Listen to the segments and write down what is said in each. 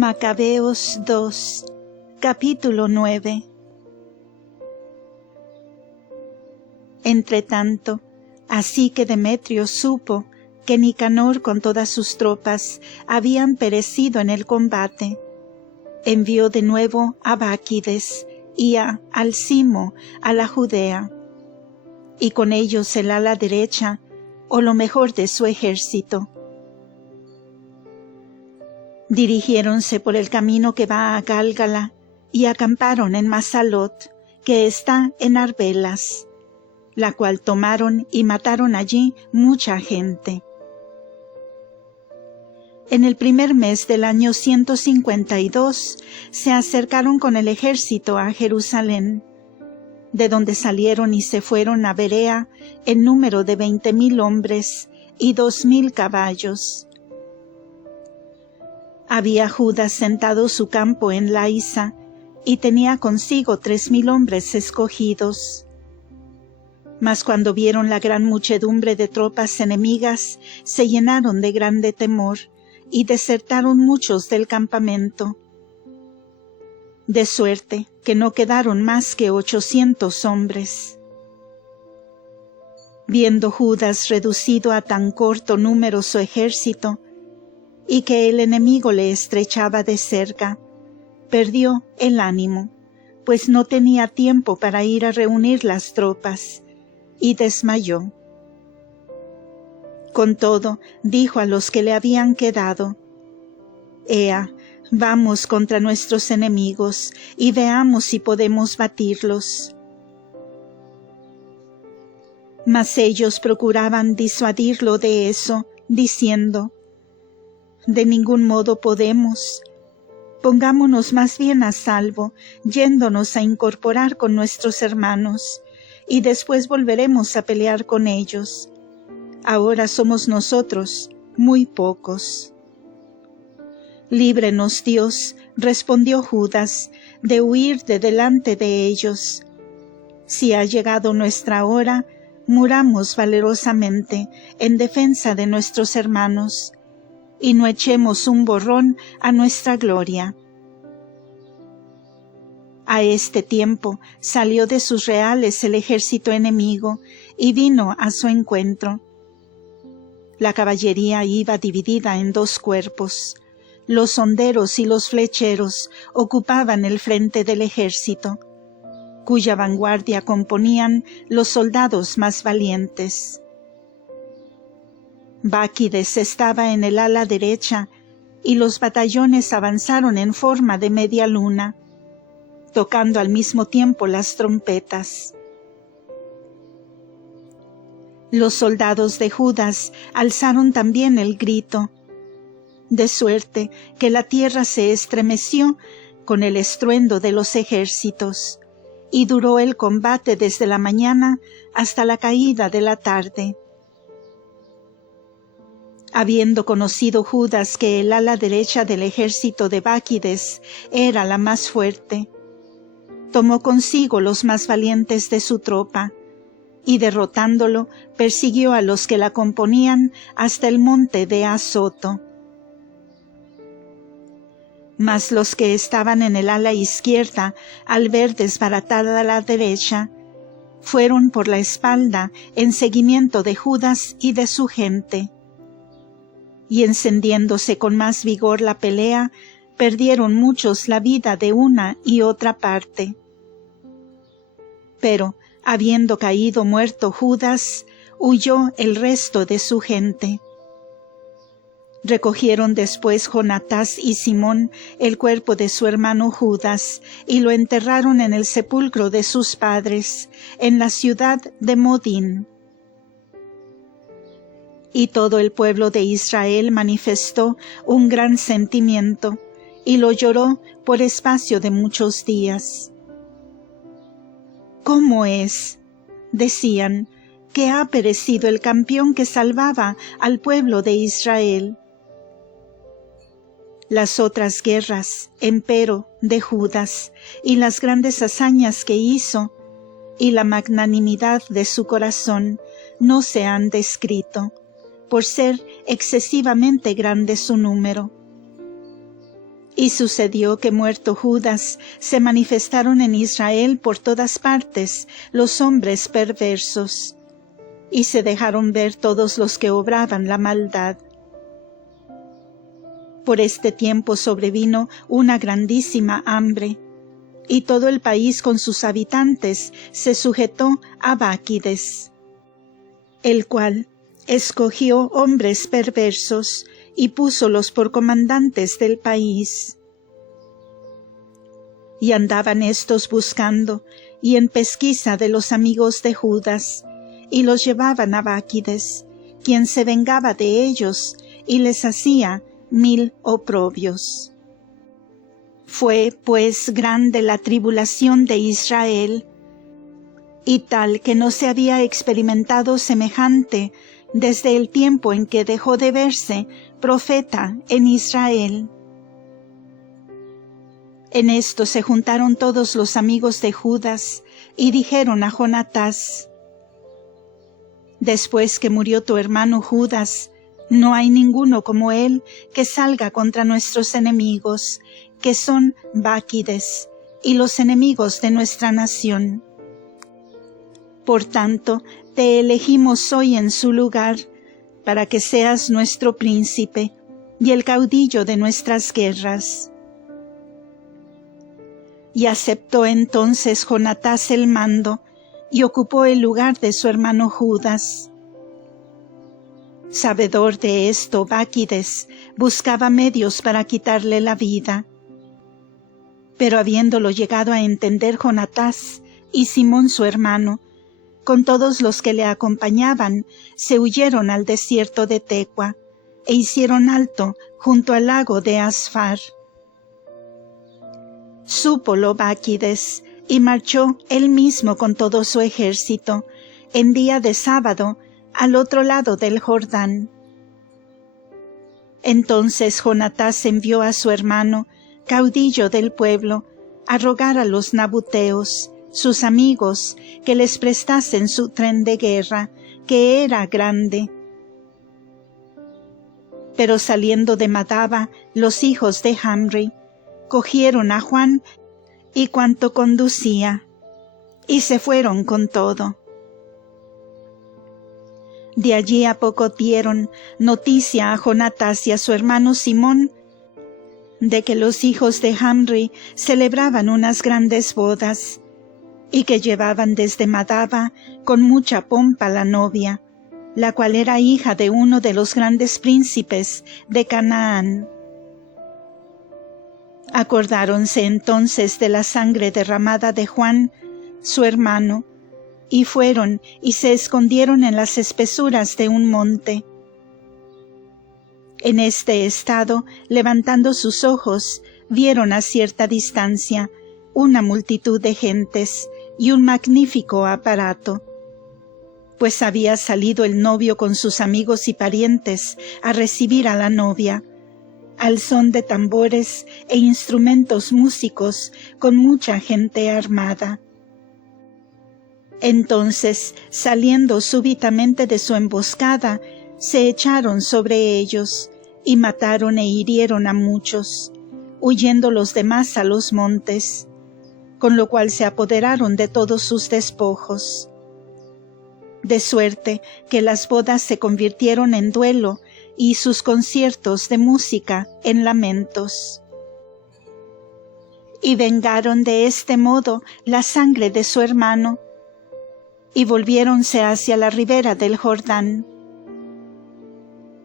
Macabeos 2, capítulo 9. Entretanto, así que Demetrio supo que Nicanor con todas sus tropas habían perecido en el combate, envió de nuevo a Báquides y a Alcimo a la Judea, y con ellos el ala derecha, o lo mejor de su ejército. Dirigiéronse por el camino que va a Gálgala y acamparon en Masalot, que está en Arbelas, la cual tomaron y mataron allí mucha gente. En el primer mes del año 152 se acercaron con el ejército a Jerusalén, de donde salieron y se fueron a Berea en número de 20,000 hombres y 2,000 caballos. Había Judas sentado su campo en Laisa, y tenía consigo 3,000 hombres escogidos. Mas cuando vieron la gran muchedumbre de tropas enemigas, se llenaron de grande temor, y desertaron muchos del campamento. De suerte que no quedaron más que 800 hombres. Viendo Judas reducido a tan corto número su ejército, y que el enemigo le estrechaba de cerca, perdió el ánimo, pues no tenía tiempo para ir a reunir las tropas, y desmayó. Con todo, dijo a los que le habían quedado: «Ea, vamos contra nuestros enemigos, y veamos si podemos batirlos». Mas ellos procuraban disuadirlo de eso, diciendo: «De ningún modo podemos. Pongámonos más bien a salvo, yéndonos a incorporar con nuestros hermanos, y después volveremos a pelear con ellos. Ahora somos nosotros muy pocos». «Líbrenos Dios», respondió Judas, «de huir de delante de ellos. Si ha llegado nuestra hora, muramos valerosamente en defensa de nuestros hermanos, y no echemos un borrón a nuestra gloria». A este tiempo salió de sus reales el ejército enemigo y vino a su encuentro. La caballería iba dividida en 2 cuerpos. Los honderos y los flecheros ocupaban el frente del ejército, cuya vanguardia componían los soldados más valientes. Báquides estaba en el ala derecha, y los batallones avanzaron en forma de media luna, tocando al mismo tiempo las trompetas. Los soldados de Judas alzaron también el grito, de suerte que la tierra se estremeció con el estruendo de los ejércitos, y duró el combate desde la mañana hasta la caída de la tarde. Habiendo conocido Judas que el ala derecha del ejército de Báquides era la más fuerte, tomó consigo los más valientes de su tropa, y derrotándolo, persiguió a los que la componían hasta el monte de Azoto. Mas los que estaban en el ala izquierda, al ver desbaratada la derecha, fueron por la espalda en seguimiento de Judas y de su gente. Y encendiéndose con más vigor la pelea, perdieron muchos la vida de una y otra parte. Pero, habiendo caído muerto Judas, huyó el resto de su gente. Recogieron después Jonatás y Simón el cuerpo de su hermano Judas, y lo enterraron en el sepulcro de sus padres, en la ciudad de Modín. Y todo el pueblo de Israel manifestó un gran sentimiento, y lo lloró por espacio de muchos días. «¿Cómo es?», decían, «que ha perecido el campeón que salvaba al pueblo de Israel». Las otras guerras, empero, de Judas, y las grandes hazañas que hizo, y la magnanimidad de su corazón, no se han descrito, por ser excesivamente grande su número. Y sucedió que muerto Judas, se manifestaron en Israel por todas partes los hombres perversos, y se dejaron ver todos los que obraban la maldad. Por este tiempo sobrevino una grandísima hambre, y todo el país con sus habitantes se sujetó a Báquides, el cual escogió hombres perversos y púsolos por comandantes del país. Y andaban estos buscando y en pesquisa de los amigos de Judas, y los llevaban a Báquides, quien se vengaba de ellos y les hacía 1000 oprobios. Fue pues grande la tribulación de Israel, y tal que no se había experimentado semejante desde el tiempo en que dejó de verse profeta en Israel. En esto se juntaron todos los amigos de Judas y dijeron a Jonatás: después que murió tu hermano Judas, no hay ninguno como él que salga contra nuestros enemigos, que son Báquides y los enemigos de nuestra nación. Por tanto, te elegimos hoy en su lugar, para que seas nuestro príncipe y el caudillo de nuestras guerras. Y aceptó entonces Jonatás el mando, y ocupó el lugar de su hermano Judas. Sabedor de esto, Báquides buscaba medios para quitarle la vida. Pero habiéndolo llegado a entender Jonatás y Simón su hermano, con todos los que le acompañaban, se huyeron al desierto de Tecua, e hicieron alto junto al lago de Asfar. Súpolo Báquides, y marchó él mismo con todo su ejército, en día de sábado, al otro lado del Jordán. Entonces Jonatás envió a su hermano, caudillo del pueblo, a rogar a los nabuteos, sus amigos, que les prestasen su tren de guerra, que era grande. Pero saliendo de Madaba, los hijos de Hamri cogieron a Juan y cuanto conducía, y se fueron con todo. De allí a poco dieron noticia a Jonatás y a su hermano Simón de que los hijos de Hamri celebraban unas grandes bodas, y que llevaban desde Madaba con mucha pompa la novia, la cual era hija de uno de los grandes príncipes de Canaán. Acordáronse entonces de la sangre derramada de Juan, su hermano, y fueron y se escondieron en las espesuras de un monte. En este estado, levantando sus ojos, vieron a cierta distancia una multitud de gentes y un magnífico aparato, pues había salido el novio con sus amigos y parientes a recibir a la novia, al son de tambores e instrumentos músicos, con mucha gente armada. Entonces, saliendo súbitamente de su emboscada, se echaron sobre ellos, y mataron e hirieron a muchos, huyendo los demás a los montes, con lo cual se apoderaron de todos sus despojos. De suerte que las bodas se convirtieron en duelo, y sus conciertos de música en lamentos. Y vengaron de este modo la sangre de su hermano, y volviéronse hacia la ribera del Jordán.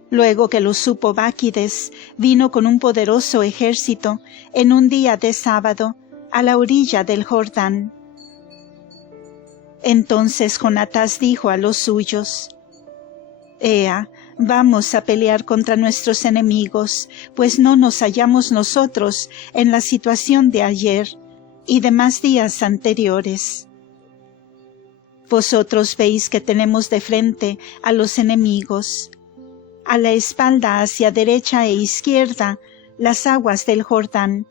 Luego que lo supo Báquides, vino con un poderoso ejército en un día de sábado a la orilla del Jordán. Entonces Jonatás dijo a los suyos: Ea, vamos a pelear contra nuestros enemigos, pues no nos hallamos nosotros en la situación de ayer y demás días anteriores. Vosotros veis que tenemos de frente a los enemigos, a la espalda hacia derecha e izquierda las aguas del Jordán,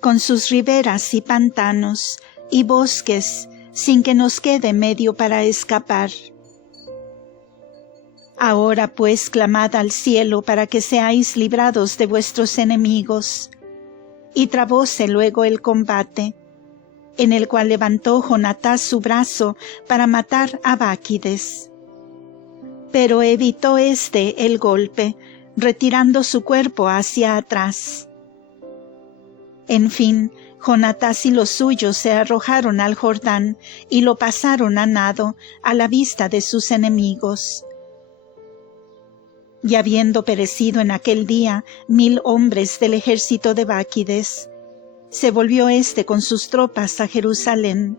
con sus riberas y pantanos y bosques, sin que nos quede medio para escapar. Ahora pues clamad al cielo para que seáis librados de vuestros enemigos, y trabóse luego el combate, en el cual levantó Jonatás su brazo para matar a Báquides. Pero evitó el golpe, retirando su cuerpo hacia atrás. En fin, Jonatás y los suyos se arrojaron al Jordán y lo pasaron a nado a la vista de sus enemigos. Y habiendo perecido en aquel día 1000 hombres del ejército de Báquides, se volvió con sus tropas a Jerusalén.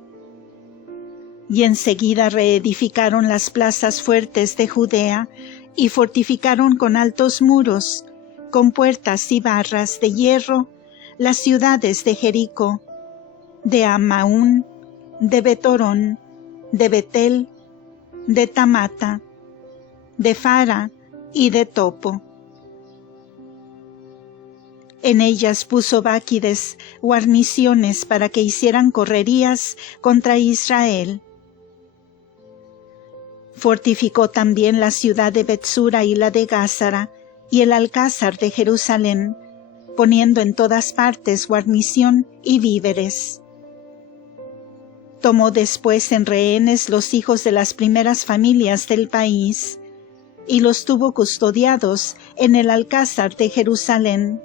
Y enseguida reedificaron las plazas fuertes de Judea y fortificaron con altos muros, con puertas y barras de hierro, las ciudades de Jericó, de Amaún, de Betorón, de Betel, de Tamata, de Fara y de Topo. En ellas puso Báquides guarniciones para que hicieran correrías contra Israel. Fortificó también la ciudad de Betsura y la de Gázara, y el alcázar de Jerusalén, poniendo en todas partes guarnición y víveres. Tomó después en rehenes los hijos de las primeras familias del país, y los tuvo custodiados en el alcázar de Jerusalén.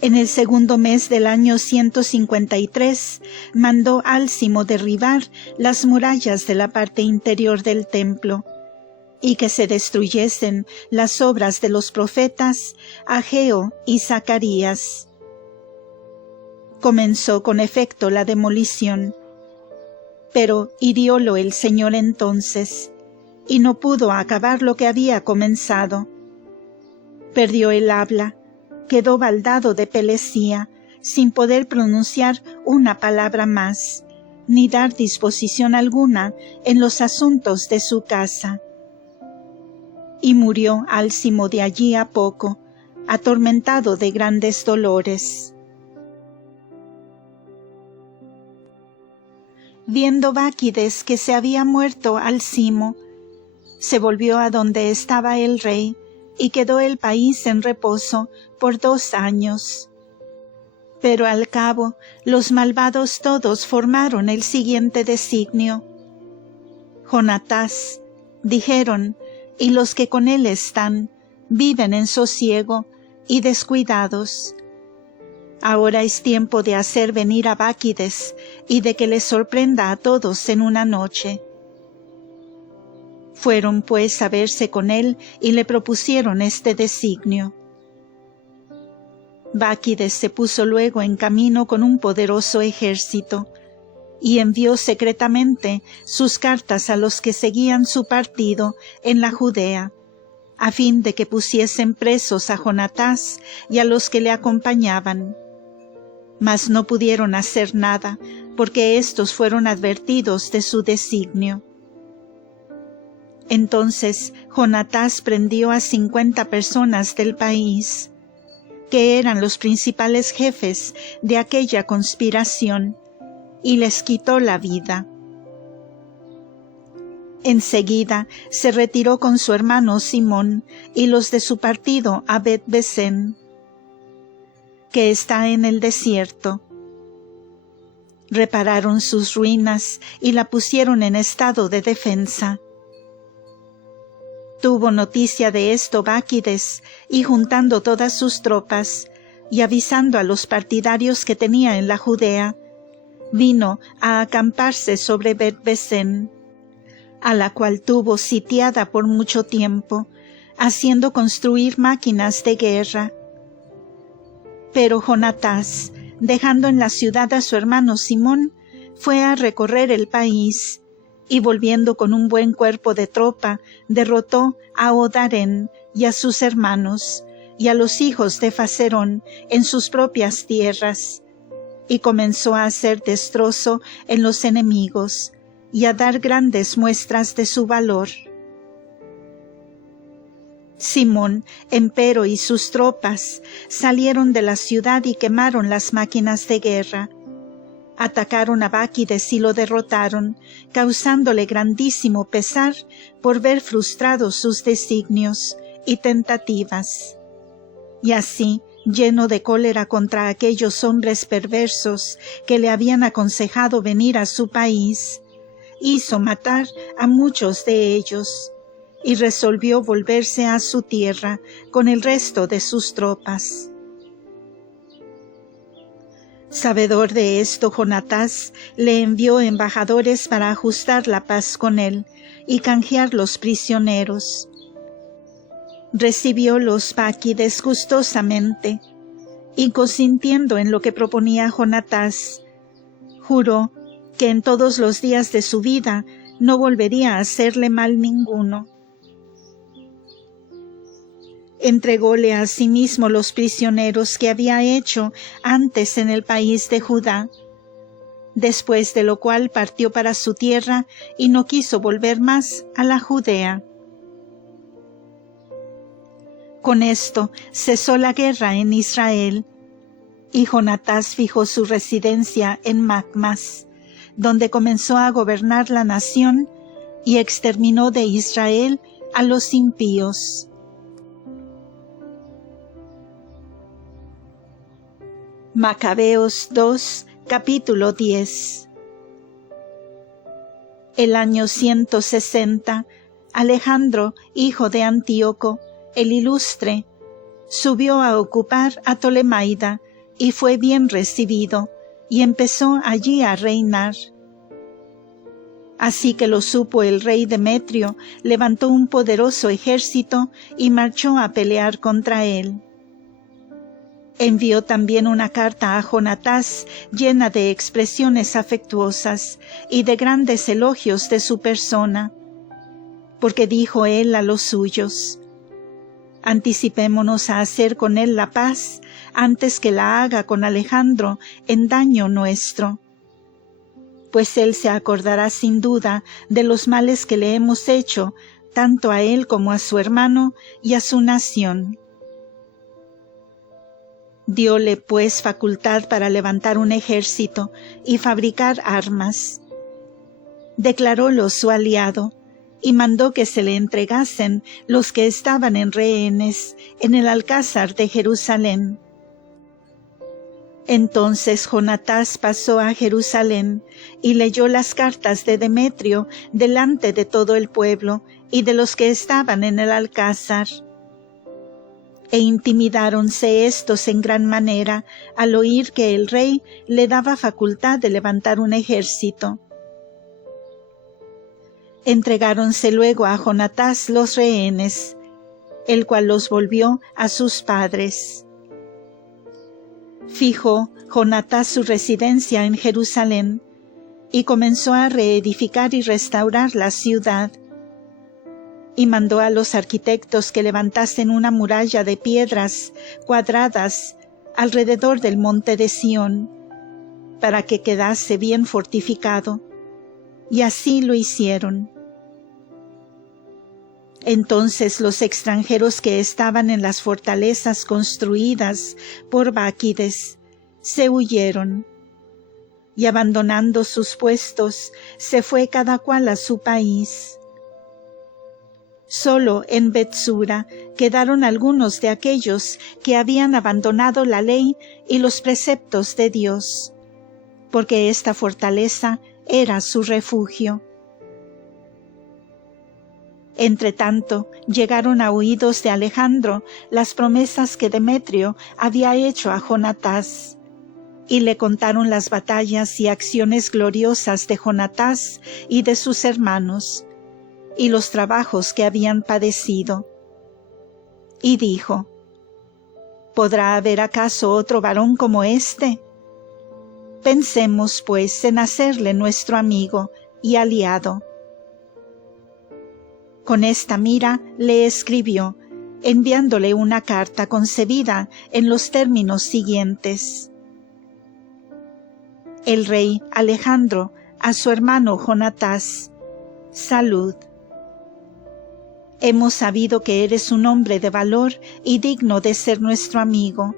En el segundo mes del año 153, mandó Álcimo derribar las murallas de la parte interior del templo, y que se destruyesen las obras de los profetas Ageo y Zacarías. Comenzó con efecto la demolición, pero hiriólo el Señor entonces, y no pudo acabar lo que había comenzado. Perdió el habla, quedó baldado de pelesía, sin poder pronunciar una palabra más, ni dar disposición alguna en los asuntos de su casa. Y murió Álcimo de allí a poco, atormentado de grandes dolores. Viendo Báquides que se había muerto Álcimo, se volvió a donde estaba el rey, y quedó el país en reposo por 2 años. Pero al cabo, los malvados todos formaron el siguiente designio. Jonatás, dijeron, y los que con él están, viven en sosiego y descuidados. Ahora es tiempo de hacer venir a Báquides y de que les sorprenda a todos en una noche. Fueron pues a verse con él y le propusieron este designio. Báquides se puso luego en camino con un poderoso ejército, y envió secretamente sus cartas a los que seguían su partido en la Judea, a fin de que pusiesen presos a Jonatás y a los que le acompañaban. Mas no pudieron hacer nada, porque éstos fueron advertidos de su designio. Entonces Jonatás prendió a 50 personas del país, que eran los principales jefes de aquella conspiración, y les quitó la vida. Enseguida se retiró con su hermano Simón y los de su partido a Bet-Besén, que está en el desierto. Repararon sus ruinas y la pusieron en estado de defensa. Tuvo noticia de esto Báquides, y juntando todas sus tropas, y avisando a los partidarios que tenía en la Judea, vino a acamparse sobre Bet-Besén, a la cual tuvo sitiada por mucho tiempo, haciendo construir máquinas de guerra. Pero Jonatás, dejando en la ciudad a su hermano Simón, fue a recorrer el país, y volviendo con un buen cuerpo de tropa, derrotó a Odarén y a sus hermanos, y a los hijos de Faserón en sus propias tierras, y comenzó a hacer destrozo en los enemigos, y a dar grandes muestras de su valor. Simón, empero, y sus tropas salieron de la ciudad y quemaron las máquinas de guerra. Atacaron a Báquides y lo derrotaron, causándole grandísimo pesar por ver frustrados sus designios y tentativas. Y así, lleno de cólera contra aquellos hombres perversos que le habían aconsejado venir a su país, hizo matar a muchos de ellos y resolvió volverse a su tierra con el resto de sus tropas. Sabedor de esto, Jonatás le envió embajadores para ajustar la paz con él y canjear los prisioneros. Recibió los Báquides gustosamente, y consintiendo en lo que proponía Jonatás, juró que en todos los días de su vida no volvería a hacerle mal ninguno. Entrególe asimismo los prisioneros que había hecho antes en el país de Judá, después de lo cual partió para su tierra y no quiso volver más a la Judea. Con esto cesó la guerra en Israel, y Jonatás fijó su residencia en Macmas, donde comenzó a gobernar la nación y exterminó de Israel a los impíos. Macabeos 2, capítulo 10. El año 160, Alejandro, hijo de Antíoco, el ilustre, subió a ocupar a Ptolemaida y fue bien recibido, y empezó allí a reinar. Así que lo supo el rey Demetrio, levantó un poderoso ejército y marchó a pelear contra él. Envió también una carta a Jonatás llena de expresiones afectuosas y de grandes elogios de su persona, porque dijo él a los suyos: anticipémonos a hacer con él la paz antes que la haga con Alejandro en daño nuestro, pues él se acordará sin duda de los males que le hemos hecho tanto a él como a su hermano y a su nación. Dióle pues facultad para levantar un ejército y fabricar armas. Declarólo su aliado y mandó que se le entregasen los que estaban en rehenes en el alcázar de Jerusalén. Entonces Jonatás pasó a Jerusalén y leyó las cartas de Demetrio delante de todo el pueblo y de los que estaban en el alcázar. E intimidáronse éstos en gran manera al oír que el rey le daba facultad de levantar un ejército. Entregáronse luego a Jonatás los rehenes, el cual los volvió a sus padres. Fijó Jonatás su residencia en Jerusalén y comenzó a reedificar y restaurar la ciudad. Y mandó a los arquitectos que levantasen una muralla de piedras cuadradas alrededor del monte de Sión, para que quedase bien fortificado, y así lo hicieron. Entonces los extranjeros que estaban en las fortalezas construidas por Báquides se huyeron, y abandonando sus puestos, se fue cada cual a su país. Solo en Betsura quedaron algunos de aquellos que habían abandonado la ley y los preceptos de Dios, porque esta fortaleza era su refugio. Entretanto, llegaron a oídos de Alejandro las promesas que Demetrio había hecho a Jonatás, y le contaron las batallas y acciones gloriosas de Jonatás y de sus hermanos, y los trabajos que habían padecido. Y dijo: ¿podrá haber acaso otro varón como éste? Pensemos, pues, en hacerle nuestro amigo y aliado. Con esta mira le escribió, enviándole una carta concebida en los términos siguientes: el rey Alejandro a su hermano Jonatás, salud. Hemos sabido que eres un hombre de valor y digno de ser nuestro amigo.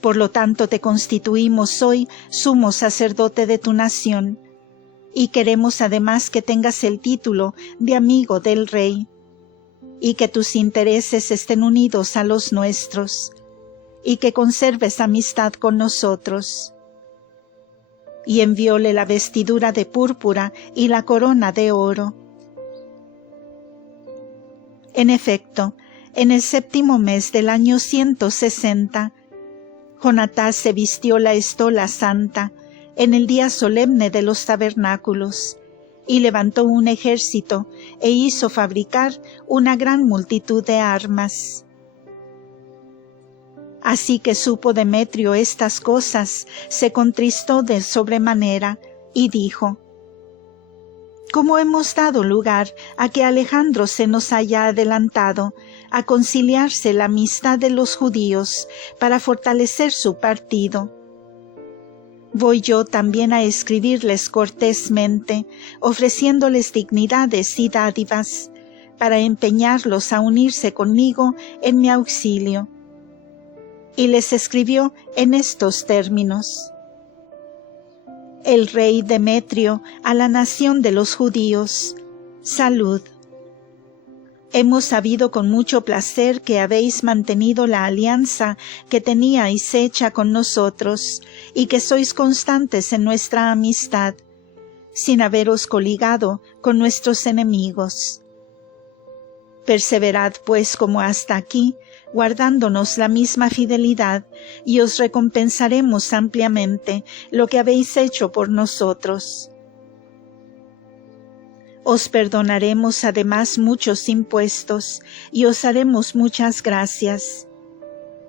Por lo tanto te constituimos hoy sumo sacerdote de tu nación, y queremos además que tengas el título de amigo del rey, y que tus intereses estén unidos a los nuestros, y que conserves amistad con nosotros. Y envióle la vestidura de púrpura y la corona de oro. En efecto, en el 7º mes del año 160, Jonatás se vistió la estola santa en el día solemne de los tabernáculos, y levantó un ejército e hizo fabricar una gran multitud de armas. Así que supo Demetrio estas cosas, se contristó de sobremanera y dijo: ¿Cómo hemos dado lugar a que Alejandro se nos haya adelantado a conciliarse la amistad de los judíos para fortalecer su partido? Voy yo también a escribirles cortésmente, ofreciéndoles dignidades y dádivas, para empeñarlos a unirse conmigo en mi auxilio. Y les escribió en estos términos: El rey Demetrio a la nación de los judíos, salud. Hemos sabido con mucho placer que habéis mantenido la alianza que teníais hecha con nosotros y que sois constantes en nuestra amistad, sin haberos coligado con nuestros enemigos. Perseverad pues como hasta aquí, guardándonos la misma fidelidad, y os recompensaremos ampliamente lo que habéis hecho por nosotros. Os perdonaremos además muchos impuestos, y os haremos muchas gracias.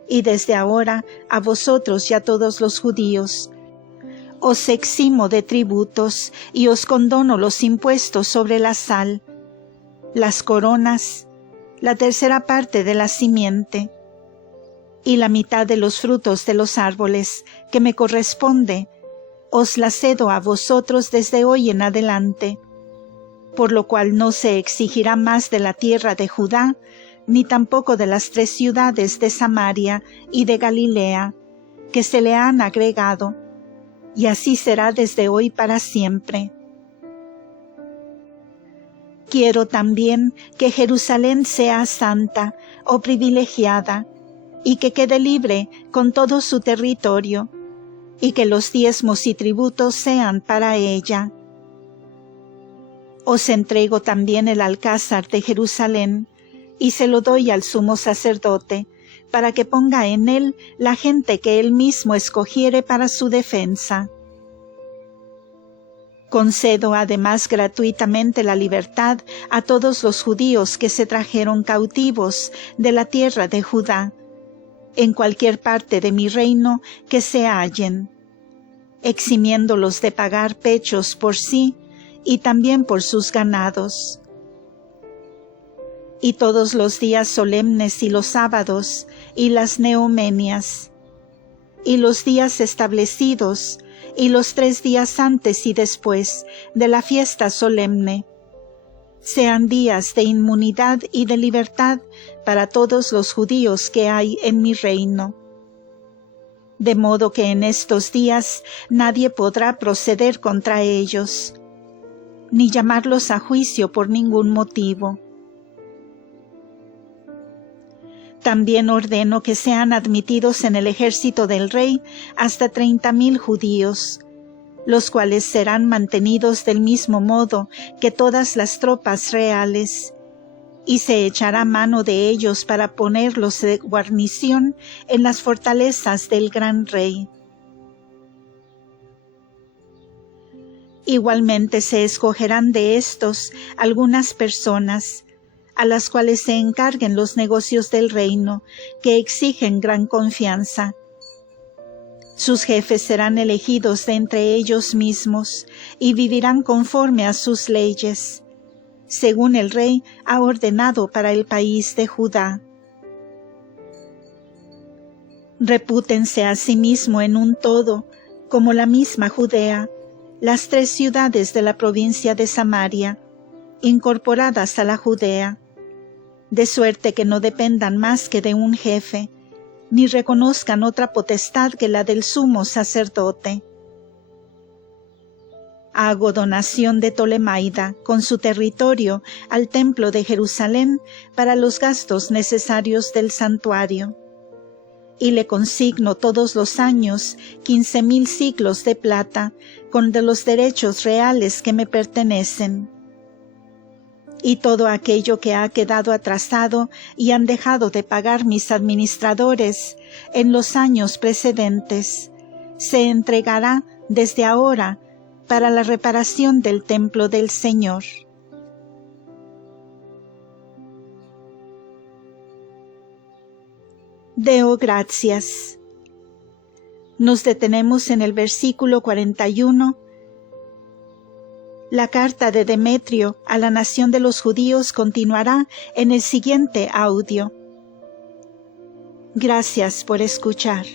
Y desde ahora, a vosotros y a todos los judíos, os eximo de tributos, y os condono los impuestos sobre la sal, las coronas, la 3ª parte de la simiente, y la mitad de los frutos de los árboles, que me corresponde, os la cedo a vosotros desde hoy en adelante, por lo cual no se exigirá más de la tierra de Judá, ni tampoco de las 3 ciudades de Samaria y de Galilea, que se le han agregado, y así será desde hoy para siempre. Quiero también que Jerusalén sea santa o privilegiada, y que quede libre con todo su territorio, y que los diezmos y tributos sean para ella. Os entrego también el alcázar de Jerusalén, y se lo doy al sumo sacerdote, para que ponga en él la gente que él mismo escogiere para su defensa. Concedo además gratuitamente la libertad a todos los judíos que se trajeron cautivos de la tierra de Judá, en cualquier parte de mi reino que se hallen, eximiéndolos de pagar pechos por sí y también por sus ganados. Y todos los días solemnes y los sábados y las neomenias, y los días establecidos, y los 3 días antes y después de la fiesta solemne, sean días de inmunidad y de libertad para todos los judíos que hay en mi reino. De modo que en estos días nadie podrá proceder contra ellos, ni llamarlos a juicio por ningún motivo. También ordeno que sean admitidos en el ejército del rey hasta 30,000 judíos, los cuales serán mantenidos del mismo modo que todas las tropas reales, y se echará mano de ellos para ponerlos de guarnición en las fortalezas del gran rey. Igualmente se escogerán de estos algunas personas, a las cuales se encarguen los negocios del reino, que exigen gran confianza. Sus jefes serán elegidos de entre ellos mismos, y vivirán conforme a sus leyes, según el rey ha ordenado para el país de Judá. Repútense a sí mismo en un todo, como la misma Judea, las 3 ciudades de la provincia de Samaria, incorporadas a la Judea, de suerte que no dependan más que de un jefe, ni reconozcan otra potestad que la del sumo sacerdote. Hago donación de Tolemaida con su territorio al templo de Jerusalén para los gastos necesarios del santuario. Y le consigno todos los años 15,000 siclos de plata con de los derechos reales que me pertenecen. Y todo aquello que ha quedado atrasado y han dejado de pagar mis administradores en los años precedentes, se entregará desde ahora para la reparación del templo del Señor. Deo gracias. Nos detenemos en el versículo 41. La carta de Demetrio a la nación de los judíos continuará en el siguiente audio. Gracias por escuchar.